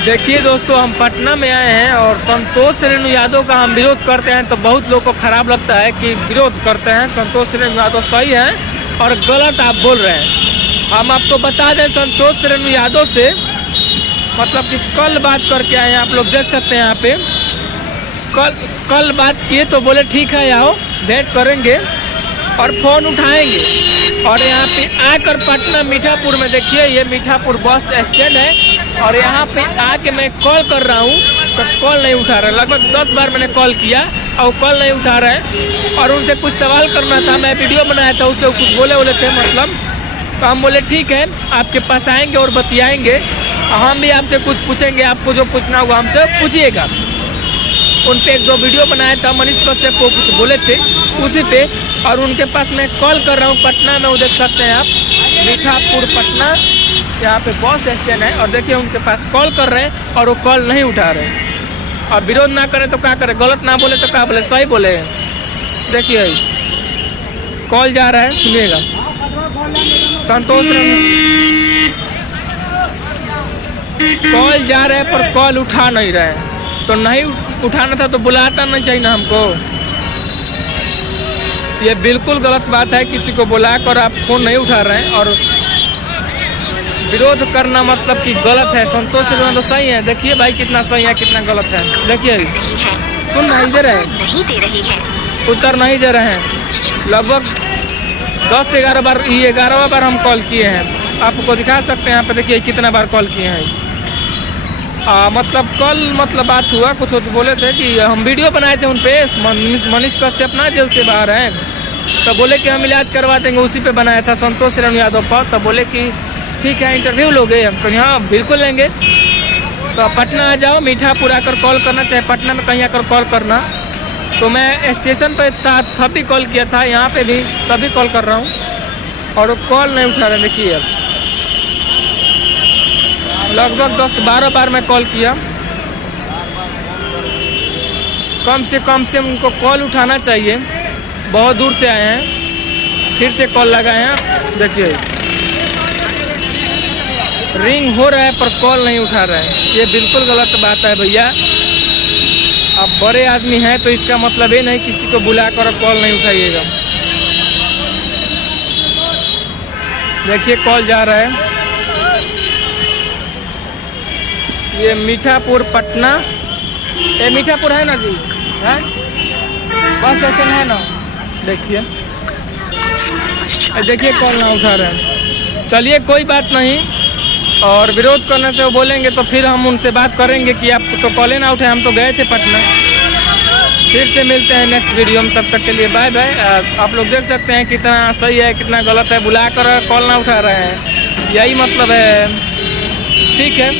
देखिए दोस्तों, हम पटना में आए हैं और संतोष रेणु यादव का हम विरोध करते हैं तो बहुत लोग को खराब लगता है कि विरोध करते हैं। संतोष रेणु यादव सही है और गलत आप बोल रहे हैं। हम आपको बता दें, संतोष रेणु यादव से मतलब कि कल बात करके आए हैं, आप लोग देख सकते हैं यहाँ पे। कल बात किए तो बोले ठीक है आओ भेंट करेंगे और फ़ोन उठाएंगे। और यहाँ पे आकर पटना मीठापुर में देखिए, ये मीठापुर बस स्टैंड है और यहाँ पे आके मैं कॉल कर रहा हूँ तो कॉल नहीं उठा रहा। लगभग 10 बार मैंने कॉल किया और कॉल नहीं उठा रहे। और उनसे कुछ सवाल करना था, मैं वीडियो बनाया था, उससे कुछ बोले थे मतलब। तो हम बोले ठीक है आपके पास आएंगे और बतियाएंगे, हम भी आपसे कुछ पूछेंगे, आपको जो पूछना होगा हमसे पूछिएगा। उन पे 1-2 वीडियो बनाया था, मनीष कश्यप को कुछ बोले थे उसी पे। और उनके पास मैं कॉल कर रहा हूँ पटना में, वो देख सकते हैं आप, मीठापुर पटना, यहाँ पे बस स्टैंड है। और देखिए उनके पास कॉल कर रहे हैं और वो कॉल नहीं उठा रहे हैं। और विरोध ना करें तो क्या करें, गलत ना बोले तो क्या बोले, सही बोले। देखिए कॉल जा रहा है, सुनिएगा। संतोष कॉल जा रहा है पर कॉल उठा नहीं रहे हैं। तो नहीं उठाना था तो बुलाता नहीं चाहिए ना हमको। ये बिल्कुल गलत बात है, किसी को बुला कर आप फ़ोन नहीं उठा रहे हैं और विरोध करना मतलब कि गलत है। संतोष से तो सही है, देखिए भाई कितना सही है कितना गलत है। देखिए सुन नहीं दे रहे हैं, उत्तर नहीं दे रहे हैं। लगभग 10-11 बार, 11वां बार हम कॉल किए हैं। आपको दिखा सकते हैं यहाँ पे, देखिए कितना बार कॉल किए हैं। मतलब कल मतलब बात हुआ, कुछ बोले थे कि हम वीडियो बनाए थे उन पे, मनीष कश्यप ना जेल से बाहर हैं, तो बोले कि हम इलाज करवा देंगे, उसी पे बनाया था संतोष रेणु यादव पर। तो बोले कि ठीक है इंटरव्यू लोगे, हम कहीं हाँ बिल्कुल लेंगे। तो पटना आ जाओ, मीठापुर आकर कॉल करना, चाहे पटना में कहीं आकर कॉल करना। तो मैं स्टेशन पर था तभी कॉल किया था, यहाँ पे भी तभी कॉल कर रहा हूँ और कॉल नहीं उठा रहे। देखिए अब लगभग 10-12 बार मैं कॉल किया। कम से कम उनको कॉल उठाना चाहिए, बहुत दूर से आए हैं। फिर से कॉल लगाए हैं, देखिए रिंग हो रहा है पर कॉल नहीं उठा रहा है। ये बिल्कुल गलत बात है भैया। आप बड़े आदमी हैं तो इसका मतलब ये नहीं किसी को बुला कर कॉल नहीं उठाइएगा। देखिए कॉल जा रहा है, ये मीठापुर पटना, ये मीठापुर है ना जी, है बस स्टेशन है ना। देखिए देखिए कॉल ना उठा रहे हैं। चलिए कोई बात नहीं, और विरोध करने से वो बोलेंगे तो फिर हम उनसे बात करेंगे कि आप तो कॉल ना उठाए, हम तो गए थे पटना। फिर से मिलते हैं नेक्स्ट वीडियो में, तब तक के लिए बाय बाय। आप लोग देख सकते हैं कितना सही है कितना गलत है, बुला कर कॉल ना उठा रहे हैं, यही मतलब है। ठीक है।